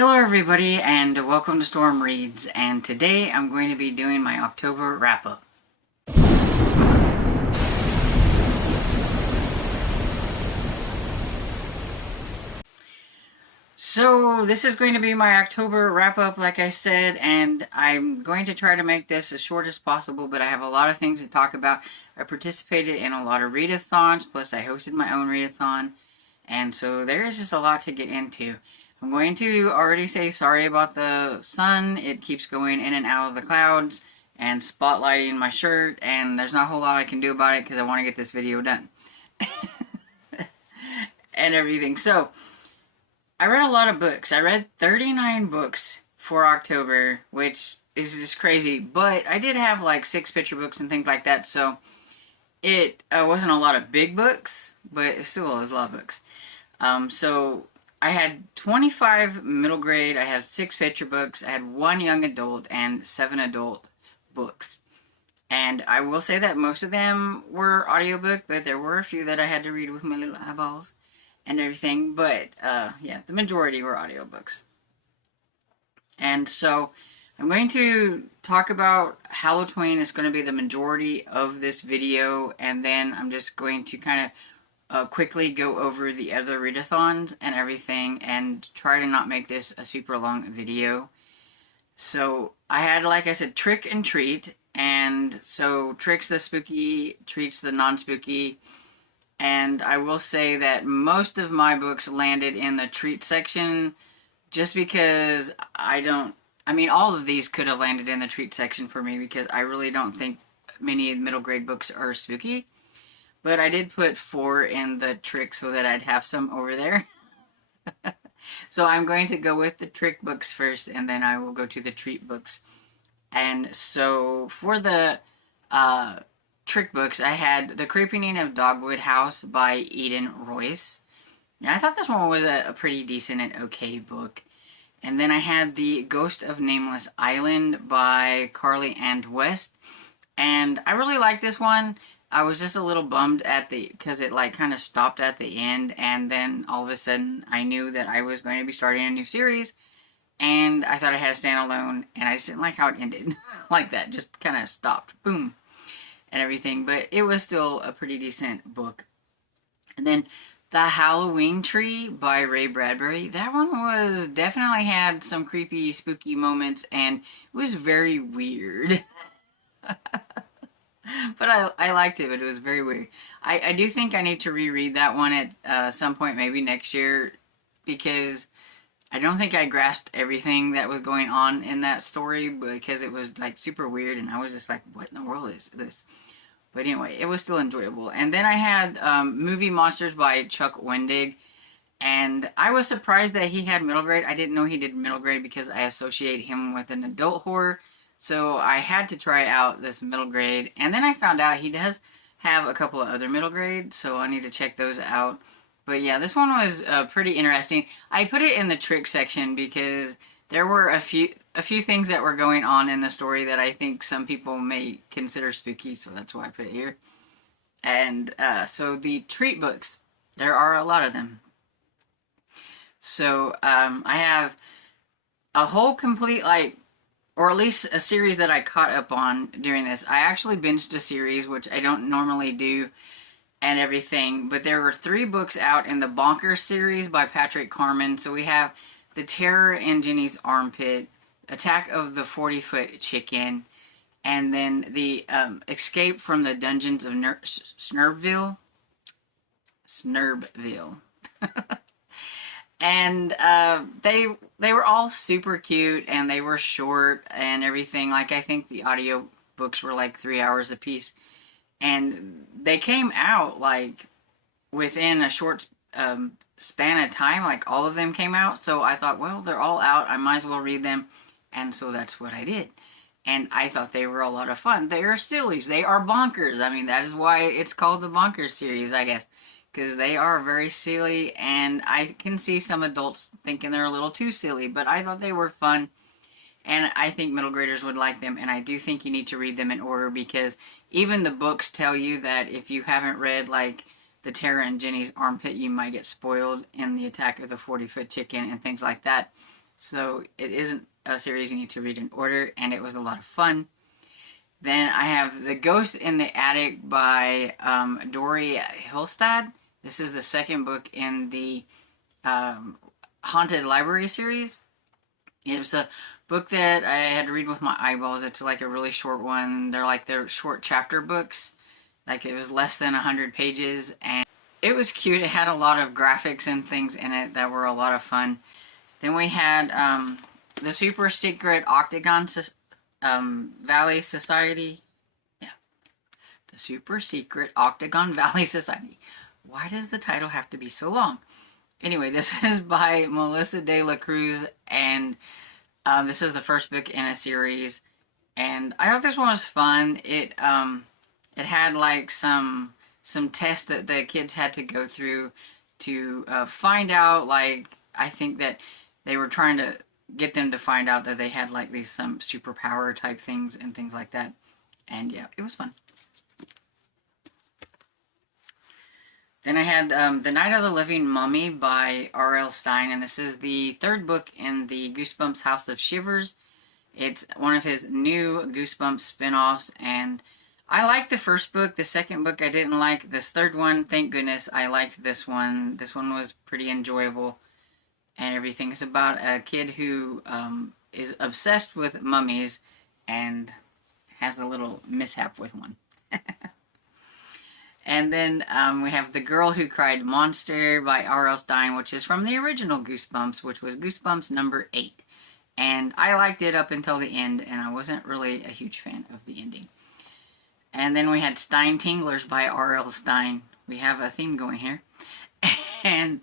Hello everybody and welcome to Storm Reads, and today I'm going to be doing my October wrap-up. So this is going to be my October wrap-up, like I said, and I'm going to try to make this as short as possible, but I have a lot of things to talk about. I participated in a lot of readathons, plus I hosted my own readathon, and so there is just a lot to get into. I'm going to already say sorry about the sun. It keeps going in and out of the clouds and spotlighting my shirt, and there's not a whole lot I can do about it because I want to get this video done. And everything. So, I read a lot of books. I read 39 books for October, which is just crazy, but I did have like 6 picture books and things like that, so it wasn't a lot of big books, but it still was a lot of books. So I had 25 middle grade, I had 6 picture books, I had 1 young adult, and 7 adult books. And I will say that most of them were audiobook, but there were a few that I had to read with my little eyeballs and everything. But yeah, the majority were audiobooks. And so I'm going to talk about Halloween. It's going to be the majority of this video, and then I'm just going to kind of quickly go over the other readathons and everything and try to not make this a super long video. So I had, like I said, Trick and Treat, and so Trick's the spooky, Treat's the non-spooky, and I will say that most of my books landed in the Treat section just because all of these could have landed in the Treat section for me because I really don't think many middle grade books are spooky. But I did put 4 in the Trick so that I'd have some over there. So I'm going to go with the Trick books first, and then I will go to the Treat books. And so for the Trick books, I had The Creeping of Dogwood House by Eden Royce. And I thought this one was a pretty decent and okay book. And then I had The Ghost of Nameless Island by Carly and West. And I really liked this one. I was just a little bummed because it like kind of stopped at the end, and then all of a sudden I knew that I was going to be starting a new series, and I thought I had a standalone, and I just didn't like how it ended. Like that, just kind of stopped, boom, and everything, but it was still a pretty decent book. And then The Halloween Tree by Ray Bradbury, that one was definitely had some creepy, spooky moments, and it was very weird. But I liked it, but it was very weird. I do think I need to reread that one at some point, maybe next year, because I don't think I grasped everything that was going on in that story, because it was like super weird, and I was just like, what in the world is this? But anyway, it was still enjoyable. And then I had Movie Monsters by Chuck Wendig, and I was surprised that he had middle grade. I didn't know he did middle grade because I associate him with an adult horror. So I had to try out this middle grade, and then I found out he does have a couple of other middle grades, so I need to check those out. But yeah, this one was pretty interesting. I put it in the Trick section because there were a few things that were going on in the story that I think some people may consider spooky, so that's why I put it here. And so the Treat books, there are a lot of them. So I have a whole complete, or at least a series that I caught up on during this. I actually binged a series, which I don't normally do, and everything. But there were 3 books out in the Bonkers series by Patrick Carman. So we have The Terror in Jenny's Armpit, Attack of the 40-Foot Chicken, and then the Escape from the Dungeons of Snurbville. And they were all super cute, and they were short and everything. Like, I think the audio books were like 3 hours a piece, and they came out like within a short span of time. Like, all of them came out, so I thought, well, they're all out, I might as well read them. And so that's what I did, and I thought they were a lot of fun. They are sillies, they are bonkers. I mean, that is why it's called the Bonkers series, I guess, because they are very silly, and I can see some adults thinking they're a little too silly, but I thought they were fun, and I think middle graders would like them, and I do think you need to read them in order, because even the books tell you that if you haven't read, like, The Terror in Jenny's Armpit, you might get spoiled in the Attack of the 40-Foot Chicken and things like that. So it isn't a series you need to read in order, and it was a lot of fun. Then I have The Ghost in the Attic by Dory Hillstad. This is the second book in the Haunted Library series. It was a book that I had to read with my eyeballs. It's like a really short one. They're short chapter books. Like it was less than 100 pages, and it was cute. It had a lot of graphics and things in it that were a lot of fun. Then we had the super secret Octagon Valley Society. Yeah. The super secret Octagon Valley Society. Why does the title have to be so long? Anyway, this is by Melissa de la Cruz, and this is the first book in a series. And I thought this one was fun. It had like some tests that the kids had to go through to find out, like, I think that they were trying to get them to find out that they had like these some superpower type things and things like that. And yeah, it was fun. Then I had The Night of the Living Mummy by R.L. Stine, and this is the third book in the Goosebumps House of Shivers. It's one of his new Goosebumps spin-offs, and I liked the first book. The second book I didn't like. This third one, thank goodness, I liked this one. This one was pretty enjoyable and everything. It's about a kid who is obsessed with mummies and has a little mishap with one. And then we have The Girl Who Cried Monster by R.L. Stine, which is from the original Goosebumps, which was Goosebumps number 8. And I liked it up until the end, and I wasn't really a huge fan of the ending. And then we had Stein Tinglers by R.L. Stine. We have a theme going here. And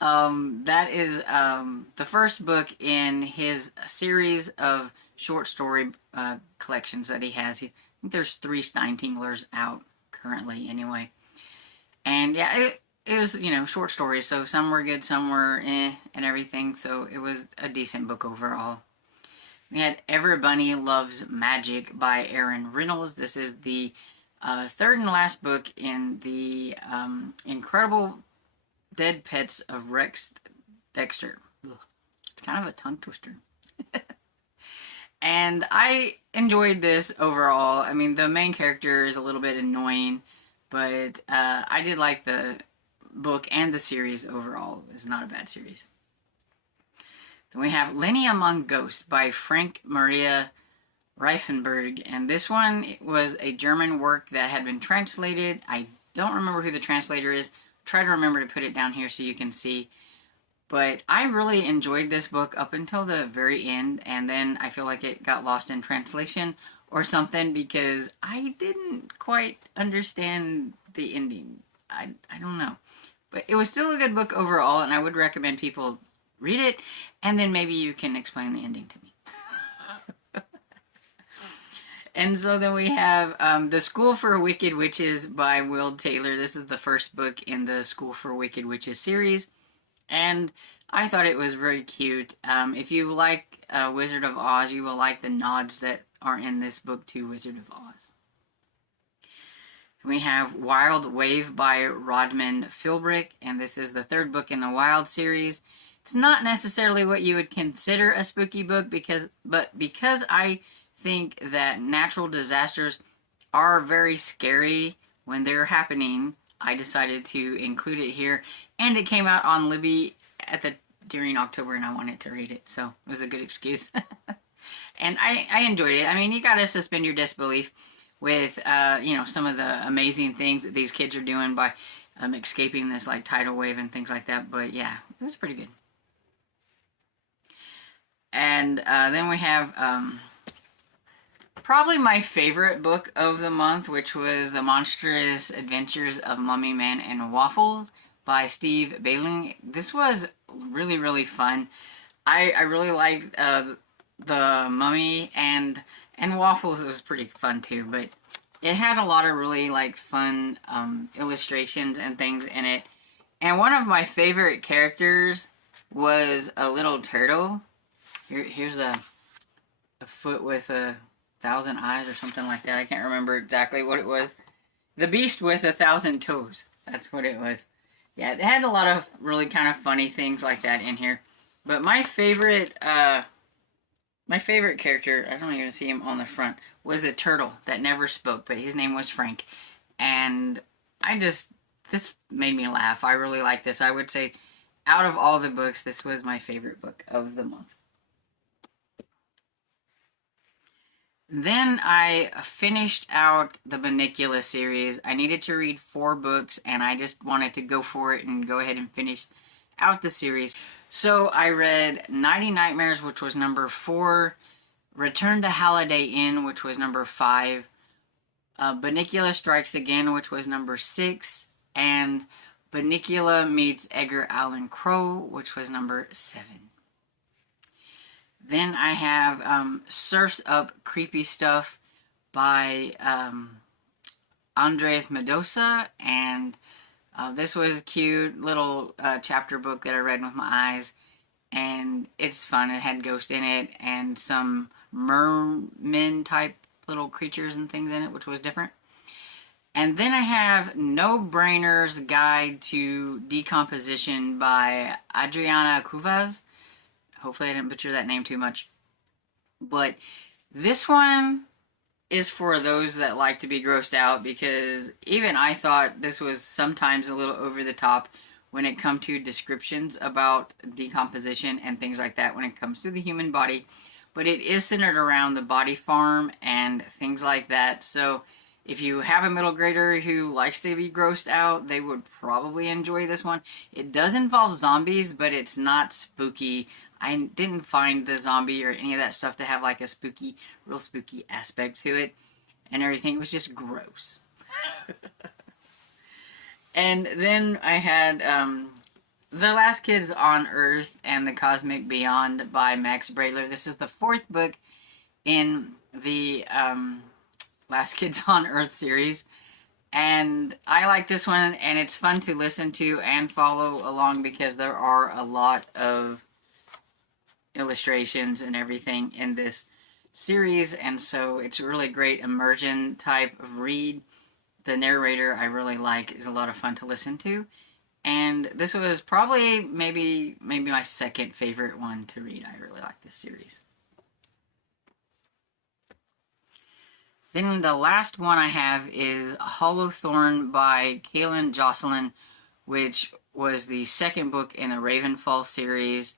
that is the first book in his series of short story collections that he has. I think there's 3 Stein Tinglers out currently anyway. And yeah, it was, you know, short stories, so some were good, some were eh, and everything, so it was a decent book overall. We had Every Bunny Loves Magic by Aaron Reynolds. This is the third and last book in the Incredible Dead Pets of Rex Dexter. Ugh. It's kind of a tongue twister. And I enjoyed this overall. I mean, the main character is a little bit annoying, but I did like the book and the series overall. It's not a bad series. Then we have Lenny Among Ghosts by Frank Maria Reifenberg, and this one was a German work that had been translated. I don't remember who the translator is. Try to remember to put it down here so you can see. But I really enjoyed this book up until the very end, and then I feel like it got lost in translation or something because I didn't quite understand the ending. I don't know. But it was still a good book overall, and I would recommend people read it, and then maybe you can explain the ending to me. And so then we have The School for Wicked Witches by Will Taylor. This is the first book in the School for Wicked Witches series. And I thought it was very cute. If you like Wizard of Oz, you will like the nods that are in this book to Wizard of Oz. We have Wild Wave by Rodman Philbrick, and this is the third book in the Wild series. It's not necessarily what you would consider a spooky book, because I think that natural disasters are very scary when they're happening, I decided to include it here, and it came out on Libby during October, and I wanted to read it, so it was a good excuse. And I enjoyed it. I mean, you gotta suspend your disbelief with you know, some of the amazing things that these kids are doing by escaping this like tidal wave and things like that. But yeah, it was pretty good. And then we have probably my favorite book of the month, which was The Monstrous Adventures of Mummy Man and Waffles by Steve Bailing. This was really, really fun. I really liked the Mummy and Waffles. It was pretty fun too, but it had a lot of really like fun illustrations and things in it. And one of my favorite characters was a little turtle. Here's a foot with 1,000 eyes or something like that. I can't remember exactly what it was. The Beast with 1,000 Toes. That's what it was. Yeah, it had a lot of really kind of funny things like that in here. But my favorite character, I don't even see him on the front, was a turtle that never spoke, but his name was Frank. And this made me laugh. I really like this. I would say out of all the books, this was my favorite book of the month. Then I finished out the Bunnicula series. I needed to read 4 books, and I just wanted to go for it and go ahead and finish out the series. So I read Nighty Nightmares, which was number 4, Return to Holiday Inn, which was number 5, Bunnicula Strikes Again, which was number 6, and Bunnicula Meets Edgar Allan Poe, which was number 7. Then I have Surf's Up Creepy Stuff by Andres Mendoza, and this was a cute little chapter book that I read with my eyes, and it's fun. It had ghosts in it and some merman type little creatures and things in it, which was different. And then I have No Brainer's Guide to Decomposition by Adriana Cuvas. Hopefully I didn't butcher that name too much. But this one is for those that like to be grossed out, because even I thought this was sometimes a little over the top when it comes to descriptions about decomposition and things like that when it comes to the human body. But it is centered around the body farm and things like that. So if you have a middle grader who likes to be grossed out, they would probably enjoy this one. It does involve zombies, but it's not spooky. I didn't find the zombie or any of that stuff to have like a spooky, real spooky aspect to it and everything. It was just gross. And then I had The Last Kids on Earth and the Cosmic Beyond by Max Brailer. This is the 4th book in the Last Kids on Earth series. And I like this one, and it's fun to listen to and follow along because there are a lot of illustrations and everything in this series, and so it's a really great immersion type of read. The narrator I really like, is a lot of fun to listen to, and this was probably maybe my second favorite one to read. I really like this series. Then the last one I have is Hallowthorn by Kaylin Jocelyn, which was the 2nd book in the Ravenfall series,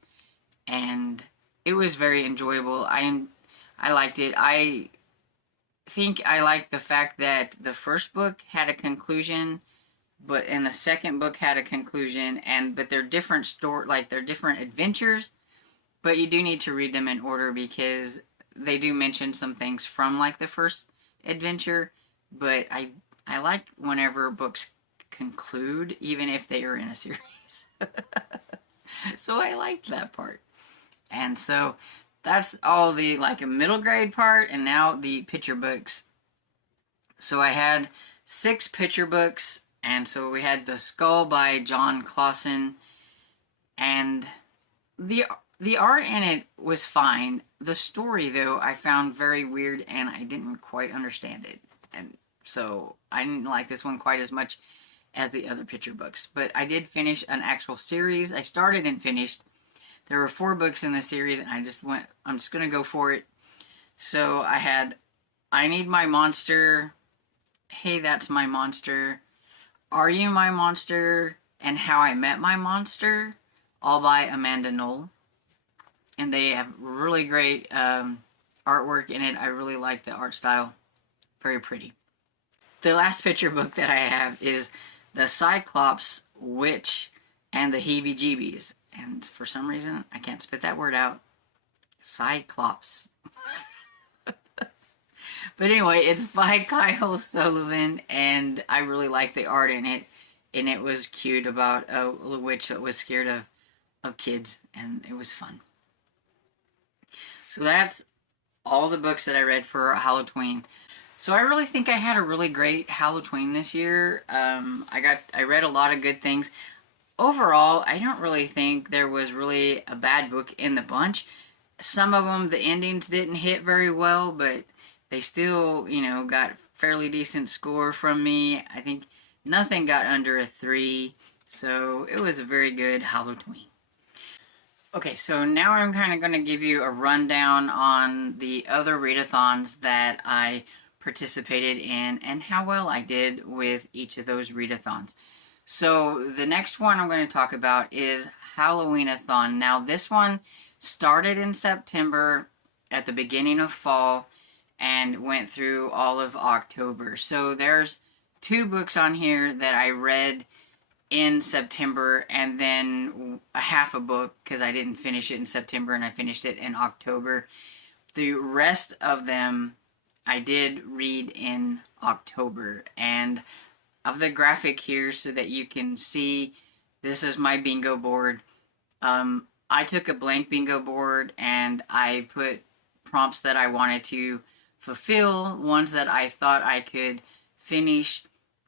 and it was very enjoyable. I liked it. I think I liked the fact that the 1st book had a conclusion, but in the 2nd book had a conclusion, but they're different they're different adventures, but you do need to read them in order because they do mention some things from like the 1st adventure, but I like whenever books conclude, even if they are in a series. So I liked that part. And so that's all the like a middle grade part, and now the picture books. So I had 6 picture books, and so we had The Skull by John Clausen, and the art in it was fine. The story, though, I found very weird, and I didn't quite understand it. And so I didn't like this one quite as much as the other picture books. But I did finish an actual series. I started and finished. There were 4 books in the series, and I'm just going to go for it. So I had I Need My Monster, Hey, That's My Monster, Are You My Monster, and How I Met My Monster, all by Amanda Knoll. And they have really great artwork in it. I really like the art style. Very pretty. The last picture book that I have is The Cyclops, Witch, and the Heebie-Jeebies. And for some reason, I can't spit that word out. Cyclops. But anyway, it's by Kyle Sullivan, and I really like the art in it. And it was cute about a witch that was scared of kids, and it was fun. So that's all the books that I read for Halloween. So I really think I had a really great Halloween this year. I read a lot of good things. Overall, I don't really think there was really a bad book in the bunch. Some of them, the endings didn't hit very well, but they still, got fairly decent score from me. I think nothing got under a 3, so it was a very good Halloween. Okay, so now I'm kind of going to give you a rundown on the other readathons that I participated in and how well I did with each of those readathons. So the next one I'm going to talk about is Halloweenathon. Now this one started in September at the beginning of fall and went through all of October. So there's 2 books on here that I read in September, and then a half a book because I didn't finish it in September and I finished it in October. The rest of them I did read in October, and of the graphic here so that you can see, this is my bingo board. I took a blank bingo board and I put prompts that I wanted to fulfill, ones that I thought I could finish,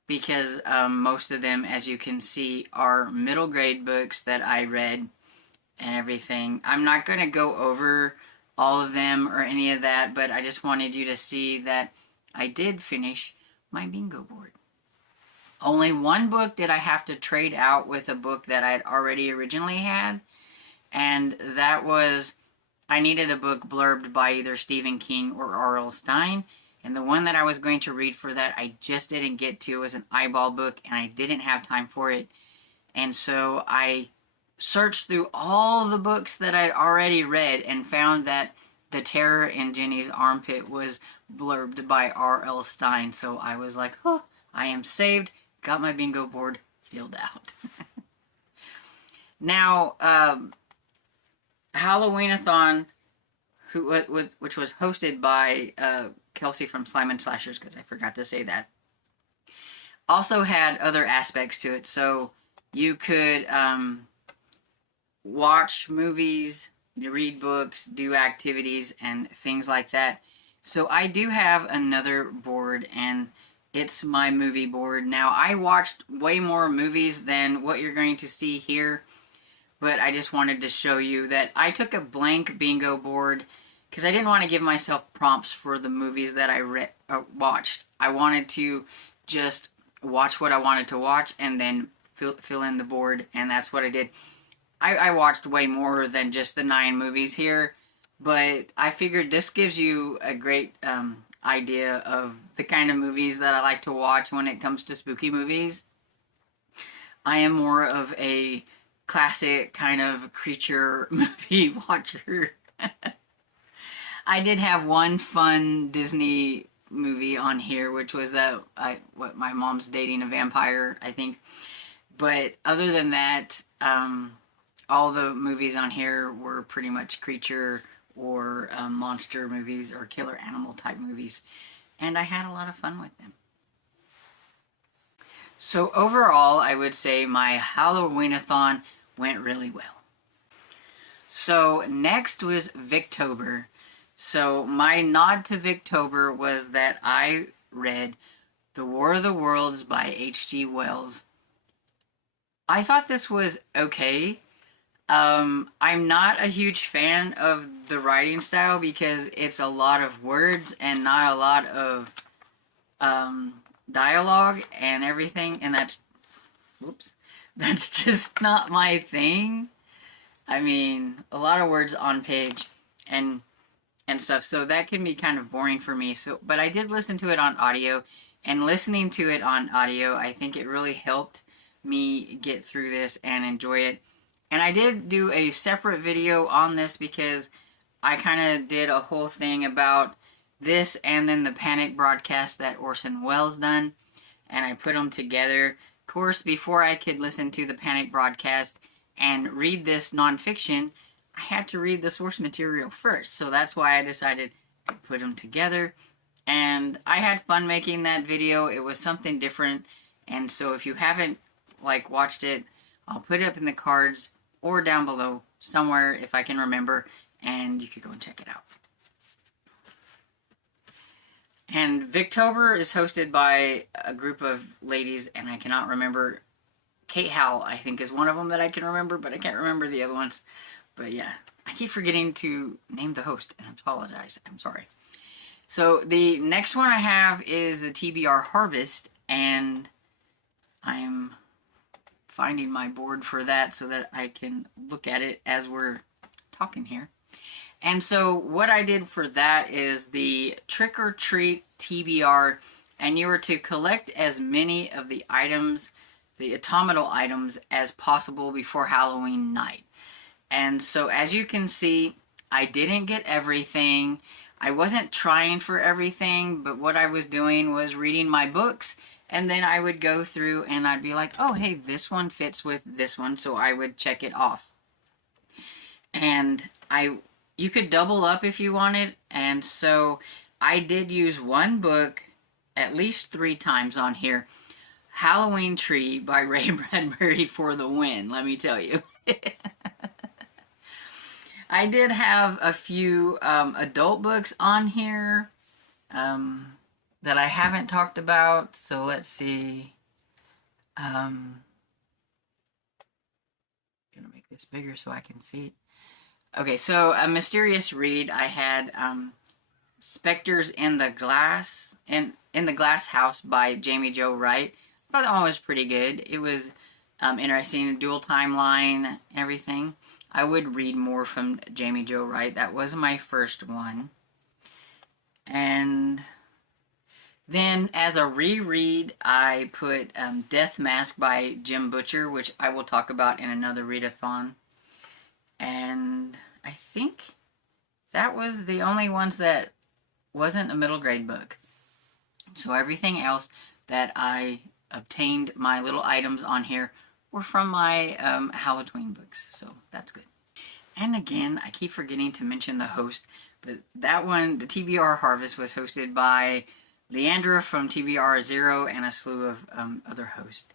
because most of them, as you can see, are middle grade books that I read and everything. I'm not going to go over all of them or any of that, but I just wanted you to see that I did finish my bingo board. Only one book did I have to trade out with a book that I'd already originally had, and that was, I needed a book blurbed by either Stephen King or R.L. Stine. And the one that I was going to read for that, I just didn't get to. It was an eyeball book, and I didn't have time for it. And so I searched through all the books that I'd already read and found that The Terror in Jenny's Armpit was blurbed by R.L. Stine. So I was like, oh, I am saved. Got my bingo board filled out. Now, Halloweenathon, which was hosted by Kelsey from Slime and Slashers, because I forgot to say that, also had other aspects to it. So you could watch movies, read books, do activities, and things like that. So I do have another board, and it's my movie board. Now, I watched way more movies than what you're going to see here, but I just wanted to show you that I took a blank bingo board because I didn't want to give myself prompts for the movies that I watched. I wanted to just watch what I wanted to watch and then fill in the board, and that's what I did. I watched way more than just the 9 movies here, but I figured this gives you a great idea of the kind of movies that I like to watch when it comes to spooky movies. I am more of a classic kind of creature movie watcher. I did have one fun Disney movie on here, which was what my mom's dating a vampire, I think. But other than that, all the movies on here were pretty much creature or monster movies or killer animal type movies, and I had a lot of fun with them. So overall, I would say my Halloweenathon went really well. So next was Victober. So my nod to Victober was that I read The War of the Worlds by H.G. Wells. I thought this was okay. I'm not a huge fan of the writing style because it's a lot of words and not a lot of dialogue and everything, and that's just not my thing. I mean, a lot of words on page and stuff, so that can be kind of boring for me. So, but I did listen to it on audio, and listening to it on audio, I think it really helped me get through this and enjoy it. And I did do a separate video on this because I kind of did a whole thing about this and then the Panic broadcast that Orson Welles done, and I put them together. Of course, before I could listen to the Panic broadcast and read this nonfiction, I had to read the source material first, so that's why I decided to put them together. And I had fun making that video. It was something different, and so if you haven't watched it, I'll put it up in the cards or down below somewhere if I can remember, and you could go and check it out. And Victober is hosted by a group of ladies, and I cannot remember. Kate Howell, I think, is one of them that I can remember, but I can't remember the other ones. But yeah, I keep forgetting to name the host, and I apologize. I'm sorry. So the next one I have is the TBR Harvest, and I'm finding my board for that so that I can look at it as we're talking here. And so what I did for that is the Trick or Treat TBR, and you were to collect as many of the items, the automata items, as possible before Halloween night. And so as you can see, I didn't get everything. I wasn't trying for everything, but what I was doing was reading my books, and then I would go through and I'd be like, oh, hey, this one fits with this one, so I would check it off. And you could double up if you wanted, and so I did use one book at least 3 times on here. Halloween Tree by Ray Bradbury for the win, let me tell you. I did have a few adult books on here that I haven't talked about, so let's see. I'm gonna make this bigger so I can see it. Okay, so a mysterious read. I had Spectres in the Glass House by Jamie Jo Wright. I thought that one was pretty good. It was interesting, dual timeline, everything. I would read more from Jamie Jo Wright. That was my first one. And then as a reread, I put Death Mask by Jim Butcher, which I will talk about in another readathon. And I think that was the only ones that wasn't a middle grade book. So everything else that I obtained, my little items on here, were from my Halloween books, so that's good. And again, I keep forgetting to mention the host, but that one, the TBR Harvest, was hosted by Leandra from TBR Zero and a slew of other hosts.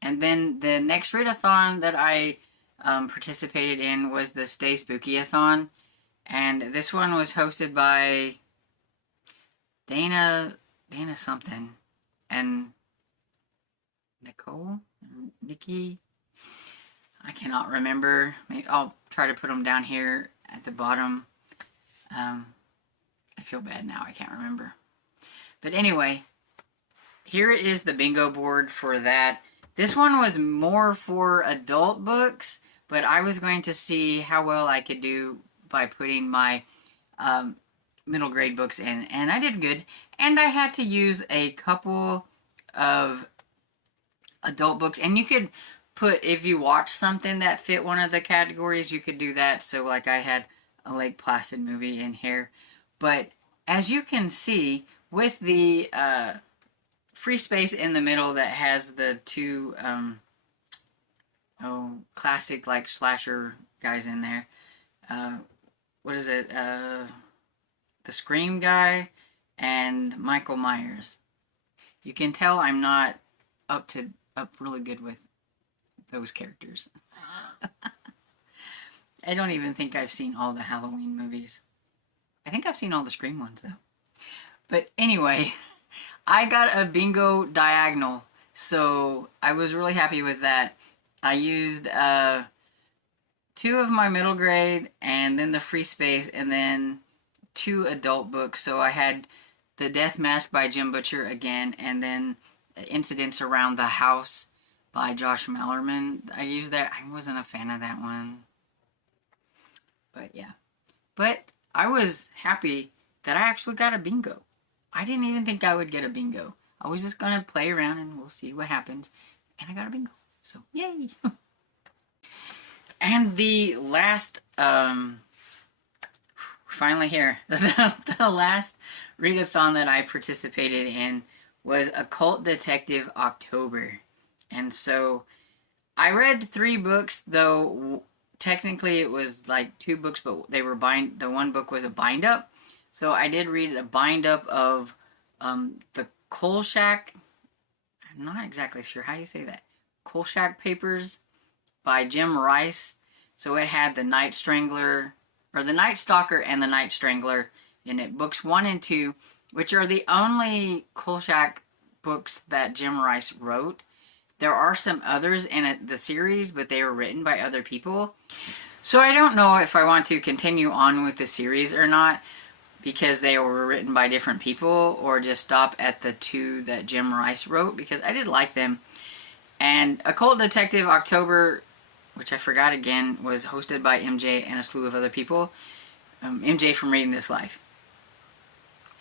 And then the next readathon that I participated in was the Stay Spookyathon, and this one was hosted by Dana something and Nikki. I cannot remember. Maybe I'll try to put them down here at the bottom. I feel bad now. I can't remember. But anyway, here is the bingo board for that. This one was more for adult books, but I was going to see how well I could do by putting my middle grade books in, and I did good. And I had to use a couple of adult books, and you could put, if you watch something that fit one of the categories, you could do that. So like I had a Lake Placid movie in here, but as you can see with the free space in the middle that has the 2 classic like slasher guys in there, what is it, the Scream guy and Michael Myers, you can tell I'm not up really good with those characters. I don't even think I've seen all the Halloween movies. I think I've seen all the Scream ones though. But anyway, I got a bingo diagonal, so I was really happy with that. I used 2 of my middle grade, and then the free space, and then 2 adult books. So I had the Death Mask by Jim Butcher again, and then Incidents Around the House by Josh Mallerman. I used that. I wasn't a fan of that one. But yeah. But I was happy that I actually got a bingo. I didn't even think I would get a bingo. I was just going to play around and we'll see what happens. And I got a bingo. So, yay! And the last, finally here, the last readathon that I participated in was Occult Detective October. And so I read 3 books, though technically it was like 2 books, but they were the one book was a bind up. So I did read a bind up of the Kolchak, I'm not exactly sure how you say that, Kolchak Papers by Jim Rice. So it had the Night Strangler, or the Night Stalker and the Night Strangler in it, books 1 and 2, which are the only Kolchak books that Jim Rice wrote. There are some others in the series, but they were written by other people. So I don't know if I want to continue on with the series or not, because they were written by different people, or just stop at the 2 that Jim Rice wrote, because I did like them. And Occult Detective October which I forgot again, was hosted by MJ and a slew of other people. MJ from Reading This Life.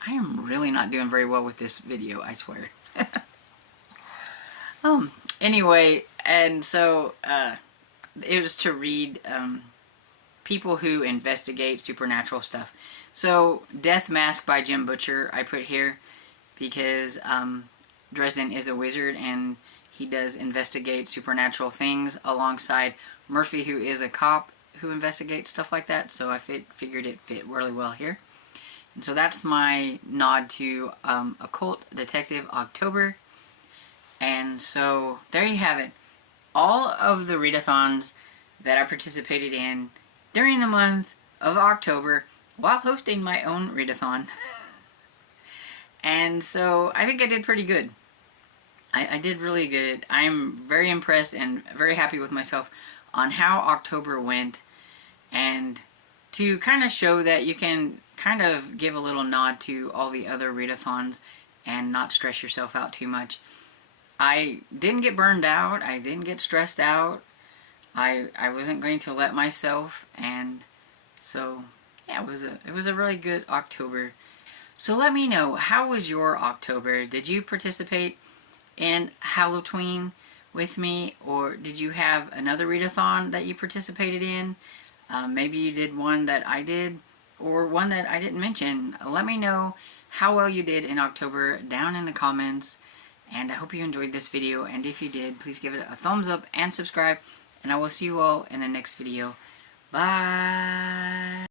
I am really not doing very well with this video, I swear. Anyway, and so it was to read people who investigate supernatural stuff. So Death Mask by Jim Butcher I put here because Dresden is a wizard and he does investigate supernatural things alongside Murphy, who is a cop who investigates stuff like that. So I figured it fit really well here. And so that's my nod to Occult Detective October. And so there you have it. All of the readathons that I participated in during the month of October while hosting my own readathon. And so I think I did pretty good. I did really good. I'm very impressed and very happy with myself on how October went. And to kind of show that you can kind of give a little nod to all the other readathons and not stress yourself out too much. I didn't get burned out. I didn't get stressed out. I wasn't going to let myself, and so yeah, it was a really good October. So let me know, how was your October? Did you participate in Halloween with me, or did you have another readathon that you participated in? Maybe you did one that I did, or one that I didn't mention. Let me know how well you did in October down in the comments. And I hope you enjoyed this video, and if you did, please give it a thumbs up and subscribe, and I will see you all in the next video. Bye!